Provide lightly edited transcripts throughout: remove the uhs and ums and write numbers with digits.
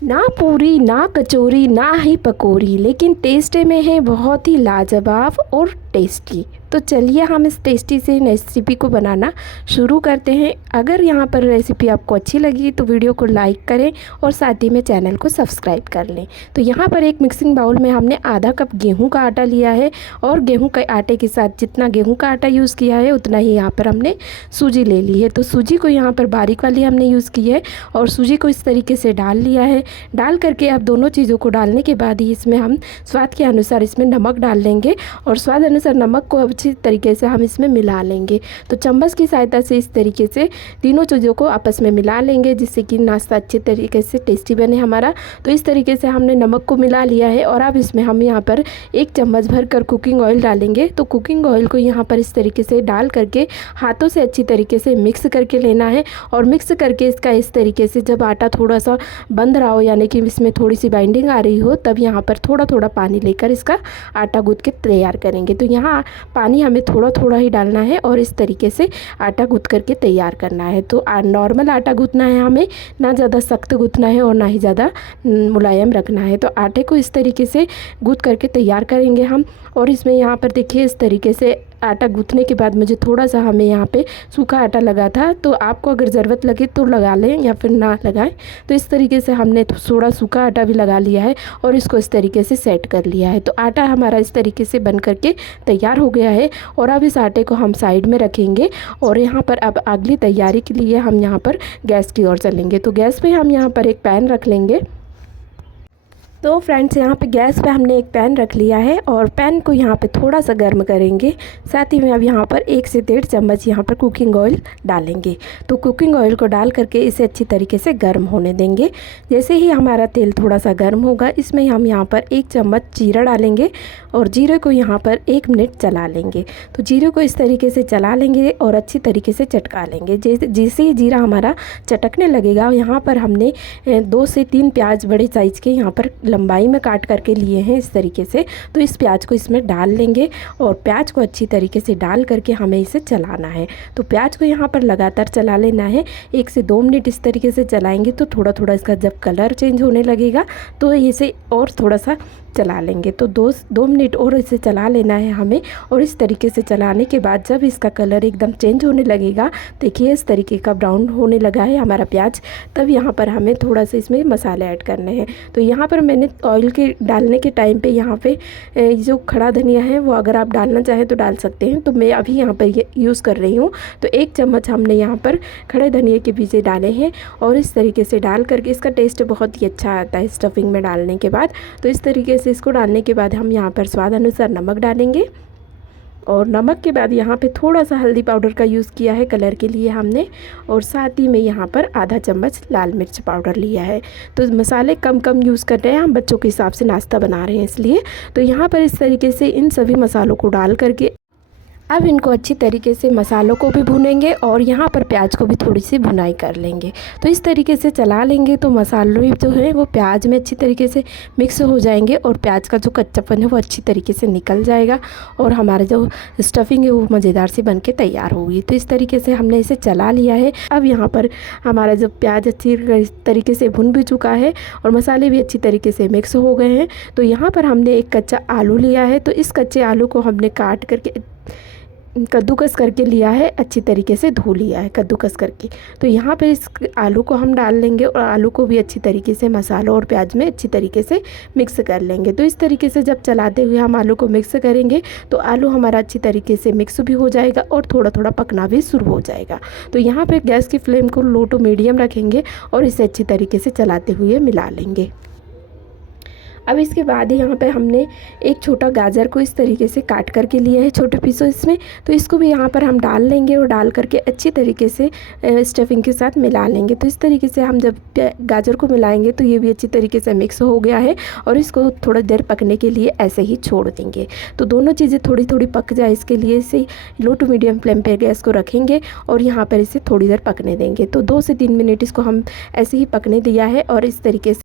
ना पूरी ना कचौरी ना ही पकौड़ी, लेकिन टेस्ट में है बहुत ही लाजवाब और टेस्टी। तो चलिए हम इस टेस्टी से रेसिपी को बनाना शुरू करते हैं। अगर यहाँ पर रेसिपी आपको अच्छी लगी तो वीडियो को लाइक करें और साथ ही में चैनल को सब्सक्राइब कर लें। तो यहाँ पर एक मिक्सिंग बाउल में हमने आधा कप गेहूं का आटा लिया है और गेहूं के आटे के साथ जितना गेहूं का आटा यूज़ किया है उतना ही यहाँ पर हमने सूजी ले ली है। तो सूजी को यहाँ पर बारीक वाली हमने यूज़ की है और सूजी को इस तरीके से डाल लिया है। डाल करके अब दोनों चीज़ों को डालने के बाद ही इसमें हम स्वाद के अनुसार इसमें नमक डाल लेंगे और स्वाद अनुसार नमक को अच्छी तरीके से हम इसमें मिला लेंगे। तो चम्मच की सहायता से इस तरीके से तीनों चीज़ों को आपस में मिला लेंगे जिससे कि नाश्ता अच्छे तरीके से टेस्टी बने हमारा। तो इस तरीके से हमने नमक को मिला लिया है और अब इसमें हम यहाँ पर 1 चम्मच भर कर कुकिंग ऑयल डालेंगे। तो कुकिंग ऑयल को यहाँ पर इस तरीके से डाल करके हाथों से अच्छी तरीके से मिक्स करके लेना है और मिक्स करके इसका इस तरीके से जब आटा थोड़ा सा बंद रहा हो यानी कि इसमें थोड़ी सी बाइंडिंग आ रही हो तब यहाँ पर थोड़ा थोड़ा पानी लेकर इसका आटा गूँथ के तैयार करेंगे। तो यहाँ पानी हमें थोड़ा थोड़ा ही डालना है और इस तरीके से आटा गूँथ करके तैयार करना है। तो नॉर्मल आटा गूँथना है हमें, ना ज़्यादा सख्त गूँथना है और ना ही ज़्यादा मुलायम रखना है। तो आटे को इस तरीके से गूँथ करके तैयार करेंगे हम। और इसमें यहाँ पर देखिए इस तरीके से आटा गूँथने के बाद मुझे थोड़ा सा हमें यहाँ पे सूखा आटा लगा था, तो आपको अगर ज़रूरत लगे तो लगा लें या फिर ना लगाएं। तो इस तरीके से हमने थोड़ा सूखा आटा भी लगा लिया है और इसको इस तरीके से सेट कर लिया है। तो आटा हमारा इस तरीके से बन करके तैयार हो गया है और अब इस आटे को हम साइड में रखेंगे और यहाँ पर अब अगली तैयारी के लिए हम यहाँ पर गैस की ओर चलेंगे। तो गैस पर हम यहाँ पर एक पैन रख लेंगे। तो फ्रेंड्स यहाँ पे गैस पे हमने एक पैन रख लिया है और पैन को यहाँ पे थोड़ा सा गर्म करेंगे। साथ ही में अब यहाँ पर 1 से 1.5 चम्मच यहाँ पर कुकिंग ऑयल डालेंगे। तो कुकिंग ऑयल को डाल करके इसे अच्छी तरीके से गर्म होने देंगे। जैसे ही हमारा तेल थोड़ा सा गर्म होगा इसमें हम यहाँ पर 1 चम्मच जीरा डालेंगे और जीरे को यहाँ पर 1 मिनट चला लेंगे। तो जीरे को इस तरीके से चला लेंगे और अच्छी तरीके से चटका लेंगे। जैसे ही जीरा हमारा चटकने लगेगा यहाँ पर हमने 2 से 3 प्याज बड़े साइज़ के यहाँ पर लंबाई में काट करके लिए हैं इस तरीके से। तो इस प्याज को इसमें डाल लेंगे और प्याज को अच्छी तरीके से डाल करके हमें इसे चलाना है। तो प्याज को यहाँ पर लगातार चला लेना है। 1 से 2 मिनट इस तरीके से चलाएंगे तो थोड़ा थोड़ा इसका जब कलर चेंज होने लगेगा तो इसे और थोड़ा सा चला लेंगे। तो 2 मिनट और इसे चला लेना है हमें। और इस तरीके से चलाने के बाद जब इसका कलर एकदम चेंज होने लगेगा, देखिए इस तरीके का ब्राउन होने लगा है हमारा प्याज, तब यहाँ पर हमें थोड़ा सा इसमें मसाले ऐड करने हैं। तो यहाँ पर मैंने ऑयल के डालने के टाइम पे यहाँ पे जो खड़ा धनिया है वो अगर आप डालना चाहें तो डाल सकते हैं। तो मैं अभी यहाँ पर ये यूज़ कर रही हूँ। तो 1 चम्मच हमने यहाँ पर खड़े धनिया के बीजे डाले हैं और इस तरीके से डाल करके इसका टेस्ट बहुत ही अच्छा आता है स्टफिंग में डालने के बाद। तो इस तरीके से इसको डालने के बाद हम यहाँ पर स्वाद अनुसार नमक डालेंगे और नमक के बाद यहाँ पे थोड़ा सा हल्दी पाउडर का यूज़ किया है कलर के लिए हमने और साथ ही में यहाँ पर आधा चम्मच लाल मिर्च पाउडर लिया है। तो मसाले कम कम यूज़ कर रहे हैं, हम बच्चों के हिसाब से नाश्ता बना रहे हैं इसलिए। तो यहाँ पर इस तरीके से इन सभी मसालों को डाल करके अब इनको अच्छी तरीके से मसालों को भी भूनेंगे और यहाँ पर प्याज को भी थोड़ी सी भुनाई कर लेंगे। तो इस तरीके से चला लेंगे तो मसाले जो है वो प्याज में अच्छी तरीके से मिक्स हो जाएंगे और प्याज का जो कच्चापन है वो अच्छी तरीके से निकल जाएगा और हमारा जो स्टफिंग है वो मज़ेदार सी बन के तैयार होगी। तो इस तरीके से हमने इसे चला लिया है। अब यहाँ पर हमारा जो प्याज अच्छी तरीके से भुन भी चुका है और मसाले भी अच्छी तरीके से मिक्स हो गए हैं। तो यहाँ पर हमने एक कच्चा आलू लिया है। तो इस कच्चे आलू को हमने काट करके कद्दूकस करके लिया है, अच्छी तरीके से धो लिया है कद्दूकस करके। तो यहाँ पे इस आलू को हम डाल लेंगे और आलू को भी अच्छी तरीके से मसालों और प्याज में अच्छी तरीके से मिक्स कर लेंगे। तो इस तरीके से जब चलाते हुए हम आलू को मिक्स करेंगे तो आलू हमारा अच्छी तरीके से मिक्स भी हो जाएगा और थोड़ा थोड़ा पकना भी शुरू हो जाएगा। तो यहाँ पर गैस की फ्लेम को लो टू मीडियम रखेंगे और इसे अच्छी तरीके से चलाते हुए मिला लेंगे। अब इसके बाद ही यहाँ पे हमने एक छोटा गाजर को इस तरीके से काट करके लिया है छोटे पीसों इसमें। तो इसको भी यहाँ पर हम डाल लेंगे और डाल करके अच्छी तरीके से स्टफिंग के साथ मिला लेंगे। तो इस तरीके से हम जब गाजर को मिलाएंगे तो ये भी अच्छी तरीके से मिक्स हो गया है और इसको थोड़ा देर पकने के लिए ऐसे ही छोड़ देंगे। तो दोनों चीज़ें थोड़ी थोड़ी पक जाए इसके लिए इसे लो टू मीडियम फ्लेम पर गैस को रखेंगे और यहाँ पर इसे थोड़ी देर पकने देंगे। तो 2 से 3 मिनट इसको हम ऐसे ही पकने दिया है। और इस तरीके से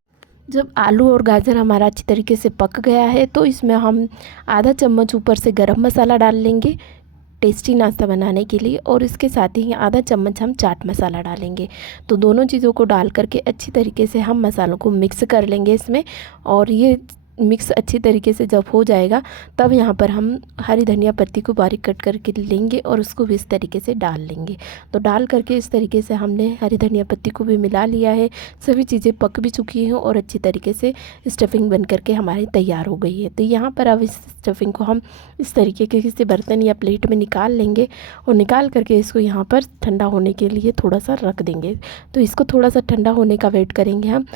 जब आलू और गाजर हमारा अच्छी तरीके से पक गया है तो इसमें हम आधा चम्मच ऊपर से गरम मसाला डाल लेंगे। टेस्टी नाश्ता बनाने के लिए। और इसके साथ ही आधा चम्मच हम चाट मसाला डालेंगे। तो दोनों चीज़ों को डाल करके अच्छी तरीके से हम मसालों को मिक्स कर लेंगे इसमें। और ये मिक्स अच्छी तरीके से जब हो जाएगा तब यहाँ पर हम हरी धनिया पत्ती को बारीक कट करके लेंगे और उसको भी इस तरीके से डाल लेंगे। तो डाल करके इस तरीके से हमने हरी धनिया पत्ती को भी मिला लिया है। सभी चीज़ें पक भी चुकी हैं और अच्छी तरीके से स्टफिंग बन करके हमारी तैयार हो गई है। तो यहाँ पर अब इस स्टफिंग को हम इस तरीके के किसी बर्तन या प्लेट में निकाल लेंगे और निकाल करके इसको यहाँ पर ठंडा होने के लिए थोड़ा सा रख देंगे। तो इसको थोड़ा सा ठंडा होने का वेट करेंगे हम।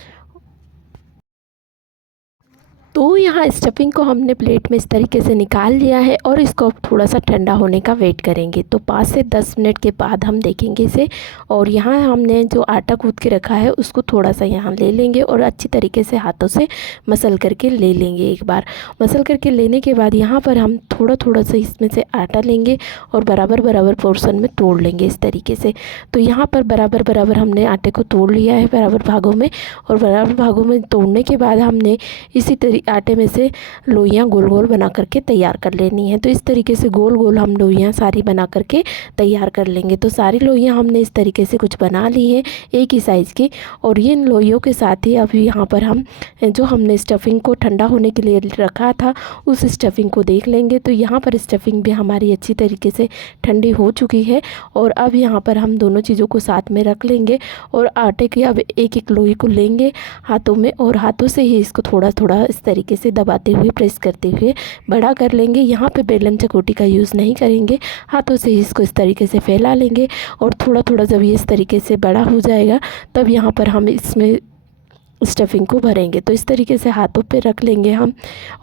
तो यहाँ स्टफिंग को हमने प्लेट में इस तरीके से निकाल लिया है और इसको अब थोड़ा सा ठंडा होने का वेट करेंगे। तो 5 से 10 मिनट के बाद हम देखेंगे इसे। और यहाँ हमने जो आटा गूँथ के रखा है उसको थोड़ा सा यहाँ ले लेंगे और अच्छी तरीके से हाथों से मसल करके ले लेंगे। एक बार मसल करके लेने के बाद यहाँ पर हम थोड़ा थोड़ा सा इसमें से आटा लेंगे और बराबर बराबर पोर्शन में तोड़ लेंगे इस तरीके से। तो यहाँ पर बराबर बराबर हमने आटे को तोड़ लिया है बराबर भागों में। और बराबर भागों में तोड़ने के बाद हमने इसी आटे में से लोइयाँ गोल गोल बना करके तैयार कर लेनी है। तो इस तरीके से गोल गोल हम लोइयाँ सारी बना करके तैयार कर लेंगे। तो सारी लोइयाँ हमने इस तरीके से कुछ बना ली हैं एक ही साइज़ की। और ये इन लोइयों के साथ ही अभी यहाँ पर हम जो हमने स्टफिंग को ठंडा होने के लिए रखा था उस स्टफिंग को देख लेंगे। तो यहाँ पर स्टफिंग भी हमारी अच्छी तरीके से ठंडी हो चुकी है। और अब यहाँ पर हम दोनों चीज़ों को साथ में रख लेंगे और आटे की अब एक एक लोई को लेंगे हाथों में और हाथों से ही इसको थोड़ा थोड़ा इस तरीके से दबाते हुए प्रेस करते हुए बड़ा कर लेंगे। यहाँ पे बेलन चकोटी का यूज़ नहीं करेंगे, हाथों से ही इसको इस तरीके से फैला लेंगे। और थोड़ा थोड़ा जब ये इस तरीके से बड़ा हो जाएगा तब यहाँ पर हम इसमें स्टफिंग को भरेंगे। तो इस तरीके से हाथों पे रख लेंगे हम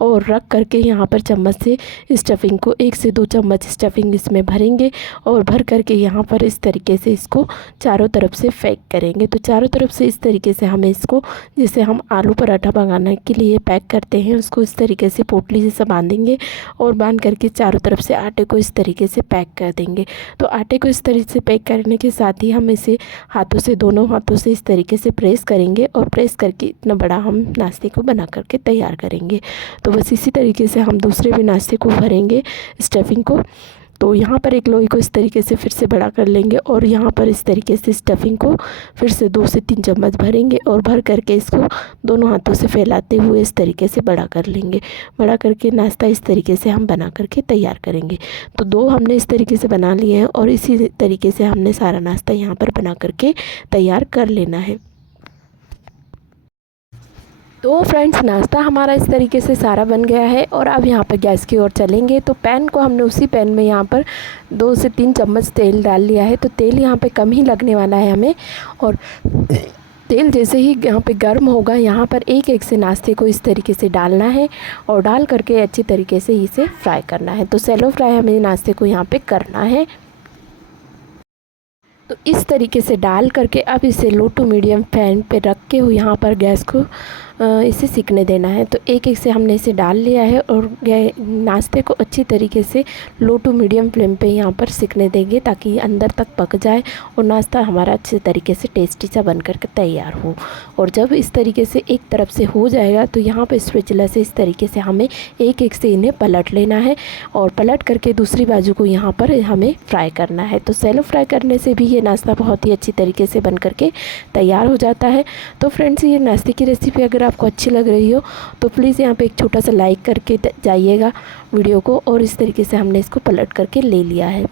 और रख करके यहाँ पर चम्मच से स्टफिंग को 1 से 2 चम्मच स्टफिंग इसमें भरेंगे। और भर करके यहाँ पर इस तरीके से इसको चारों तरफ से पैक करेंगे। तो चारों तरफ से इस तरीके से हमें इसको, जैसे हम आलू पराठा बनाने के लिए पैक करते हैं, उसको इस तरीके से पोटली से बांधेंगे और बांध करके चारों तरफ से आटे को इस तरीके से पैक कर देंगे। तो आटे को इस तरीके से पैक करने के साथ ही हम इसे हाथों से, दोनों हाथों से इस तरीके से प्रेस करेंगे और प्रेस करके इतना बड़ा हम नाश्ते को बना करके तैयार करेंगे। तो बस इसी तरीके से हम दूसरे भी नाश्ते को भरेंगे स्टफिंग को। तो यहाँ पर एक लोई को इस तरीके से फिर से बड़ा कर लेंगे और यहाँ पर इस तरीके से स्टफिंग को फिर से 2 से 3 चम्मच भरेंगे और भर करके इसको दोनों हाथों से फैलाते हुए इस तरीके से बड़ा कर लेंगे। बड़ा करके नाश्ता इस तरीके से हम बना करके तैयार करेंगे। तो 2 हमने इस तरीके से बना लिए हैं और इसी तरीके से हमने सारा नाश्ता यहाँ पर बना करके तैयार कर लेना है। तो फ्रेंड्स, नाश्ता हमारा इस तरीके से सारा बन गया है और अब यहाँ पर गैस की ओर चलेंगे। तो पैन को हमने उसी पैन में यहाँ पर 2 से 3 चम्मच तेल डाल लिया है। तो तेल यहाँ पे कम ही लगने वाला है हमें। और तेल जैसे ही यहाँ पे गर्म होगा यहाँ पर एक एक से नाश्ते को इस तरीके से डालना है और डाल करके अच्छी तरीके से इसे फ्राई करना है। तो सैलो फ्राई हमें नाश्ते को यहाँ पे करना है। तो इस तरीके से डाल करके अब इसे लो टू मीडियम फ्लेम पे रख के यहाँ पर गैस को इसे सिकने देना है। तो एक एक से हमने इसे डाल लिया है और नाश्ते को अच्छी तरीके से लो टू मीडियम फ्लेम पे यहाँ पर सिकने देंगे ताकि अंदर तक पक जाए और नाश्ता हमारा अच्छे तरीके से टेस्टी सा बन करके तैयार हो। और जब इस तरीके से एक तरफ से हो जाएगा तो यहाँ पर स्पैचुला से इस तरीके से हमें एक एक से इन्हें पलट लेना है और पलट करके दूसरी बाजू को यहाँ पर हमें फ्राई करना है। तो सैलो फ्राई करने से भी ये नाश्ता बहुत ही अच्छी तरीके से बन करके तैयार हो जाता है। तो फ्रेंड्स, ये नाश्ते की रेसिपी अगर आपको अच्छी लग रही हो तो प्लीज़ यहाँ पे एक छोटा सा लाइक करके जाइएगा वीडियो को। और इस तरीके से हमने इसको पलट करके ले लिया है।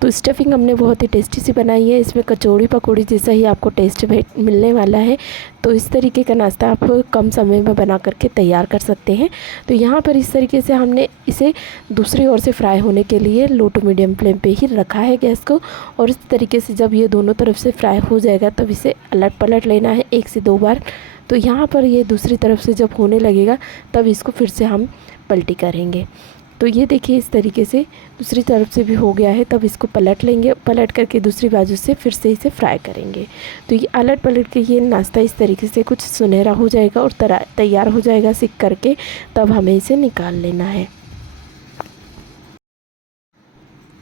तो स्टफिंग हमने बहुत ही टेस्टी सी बनाई है। इसमें कचौड़ी पकौड़ी जैसा ही आपको टेस्ट मिलने वाला है। तो इस तरीके का नाश्ता आप कम समय में बना करके तैयार कर सकते हैं। तो यहाँ पर इस तरीके से हमने इसे दूसरी ओर से फ्राई होने के लिए लो टू मीडियम फ्लेम पे ही रखा है गैस को। और इस तरीके से जब ये दोनों तरफ से फ्राई हो जाएगा तब इसे अलट पलट लेना है 1 से 2 बार। तो यहाँ पर ये दूसरी तरफ से जब होने लगेगा तब इसको फिर से हम पलटी करेंगे। तो ये देखिए इस तरीके से दूसरी तरफ से भी हो गया है। तब इसको पलट लेंगे, पलट करके दूसरी बाजू से फिर से इसे फ्राई करेंगे। तो ये अलट पलट के ये नाश्ता इस तरीके से कुछ सुनहरा हो जाएगा और तैयार हो जाएगा सिक करके, तब हमें इसे निकाल लेना है।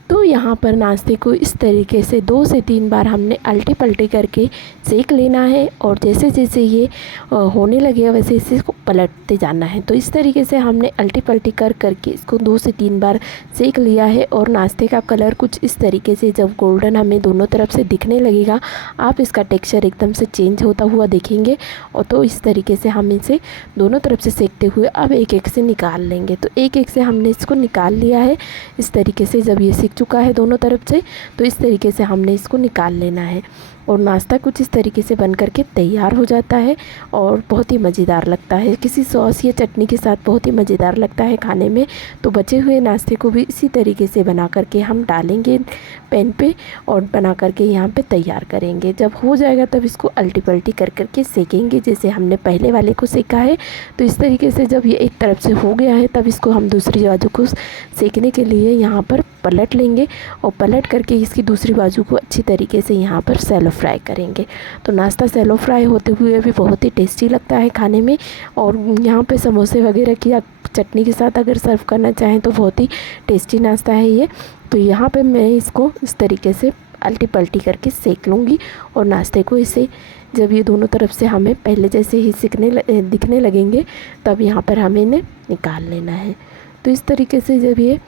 तो यहाँ पर नाश्ते को इस तरीके से 2 से 3 बार हमने अल्टी पल्टी करके सेक लेना है। और जैसे जैसे ये होने लगेगा वैसे इसे पलटते जाना है। तो इस तरीके से हमने अल्टी पल्टी करके इसको 2 से 3 बार सेक लिया है। और नाश्ते का कलर कुछ इस तरीके से जब गोल्डन हमें दोनों तरफ से दिखने लगेगा, आप इसका टेक्सचर एकदम से चेंज होता हुआ देखेंगे। और तो इस तरीके से हम इसे दोनों तरफ से सेकते हुए अब एक एक से निकाल लेंगे। तो एक एक से हमने इसको निकाल लिया है। इस तरीके से जब ये सिक चुका है दोनों तरफ से, तो इस तरीके से हमने इसको निकाल लेना है। और नाश्ता कुछ इस तरीके से बन करके तैयार हो जाता है और बहुत ही मज़ेदार लगता है। किसी सॉस या चटनी के साथ बहुत ही मज़ेदार लगता है खाने में। तो बचे हुए नाश्ते को भी इसी तरीके से बना करके हम डालेंगे पैन पे और बना करके यहाँ पे तैयार करेंगे। जब हो जाएगा तब इसको अल्टी पल्टी कर करके सेकेंगे, जैसे हमने पहले वाले को सेका है। तो इस तरीके से जब ये एक तरफ से हो गया है तब इसको हम दूसरी बाजू को सेकने के लिए यहाँ पर पलट लेंगे और पलट करके इसकी दूसरी बाजू को अच्छी तरीके से यहाँ पर सैलो फ्राई करेंगे। तो नाश्ता सैलो फ्राई होते हुए भी बहुत ही टेस्टी लगता है खाने में। और यहाँ पे समोसे वगैरह की या चटनी के साथ अगर सर्व करना चाहें तो बहुत ही टेस्टी नाश्ता है ये। तो यहाँ पे मैं इसको इस तरीके से अल्टी पल्टी करके सेक लूँगी और नाश्ते को इसे जब ये दोनों तरफ से हमें पहले जैसे ही दिखने लगेंगे तब यहाँ पर हमें इन्हें निकाल लेना है। तो इस तरीके से जब ये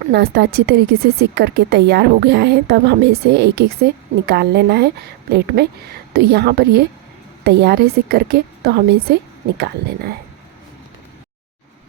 नाश्ता अच्छी तरीके से सिक करके तैयार हो गया है तब हमें इसे एक एक से निकाल लेना है प्लेट में। तो यहाँ पर ये तैयार है सिक करके, तो हमें इसे निकाल लेना है।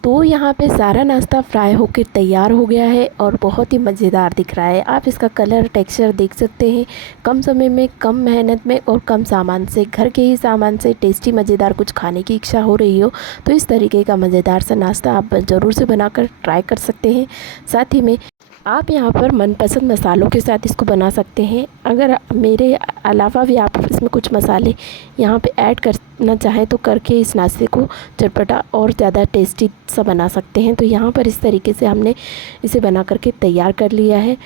तो यहाँ पे सारा नाश्ता फ्राई होकर तैयार हो गया है और बहुत ही मज़ेदार दिख रहा है। आप इसका कलर टेक्सचर देख सकते हैं। कम समय में, कम मेहनत में और कम सामान से, घर के ही सामान से टेस्टी मज़ेदार कुछ खाने की इच्छा हो रही हो तो इस तरीके का मज़ेदार सा नाश्ता आप ज़रूर से बनाकर ट्राई कर सकते हैं। साथ ही में आप यहाँ पर मनपसंद मसालों के साथ इसको बना सकते हैं। अगर मेरे अलावा भी आप इसमें कुछ मसाले यहाँ पे ऐड करना चाहें तो करके इस नाश्ते को चटपटा और ज़्यादा टेस्टी सा बना सकते हैं। तो यहाँ पर इस तरीके से हमने इसे बना करके तैयार कर लिया है।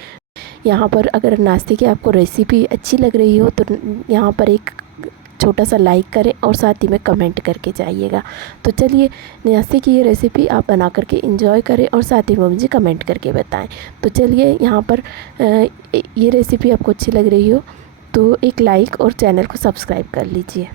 यहाँ पर अगर नाश्ते की आपको रेसिपी अच्छी लग रही हो तो यहाँ पर एक छोटा सा लाइक करें और साथ ही में कमेंट करके जाइएगा। तो चलिए नाश्ते की ये रेसिपी आप बना करके एंजॉय करें और साथ ही में मुझे कमेंट करके बताएं। तो चलिए यहाँ पर ये रेसिपी आपको अच्छी लग रही हो तो एक लाइक और चैनल को सब्सक्राइब कर लीजिए।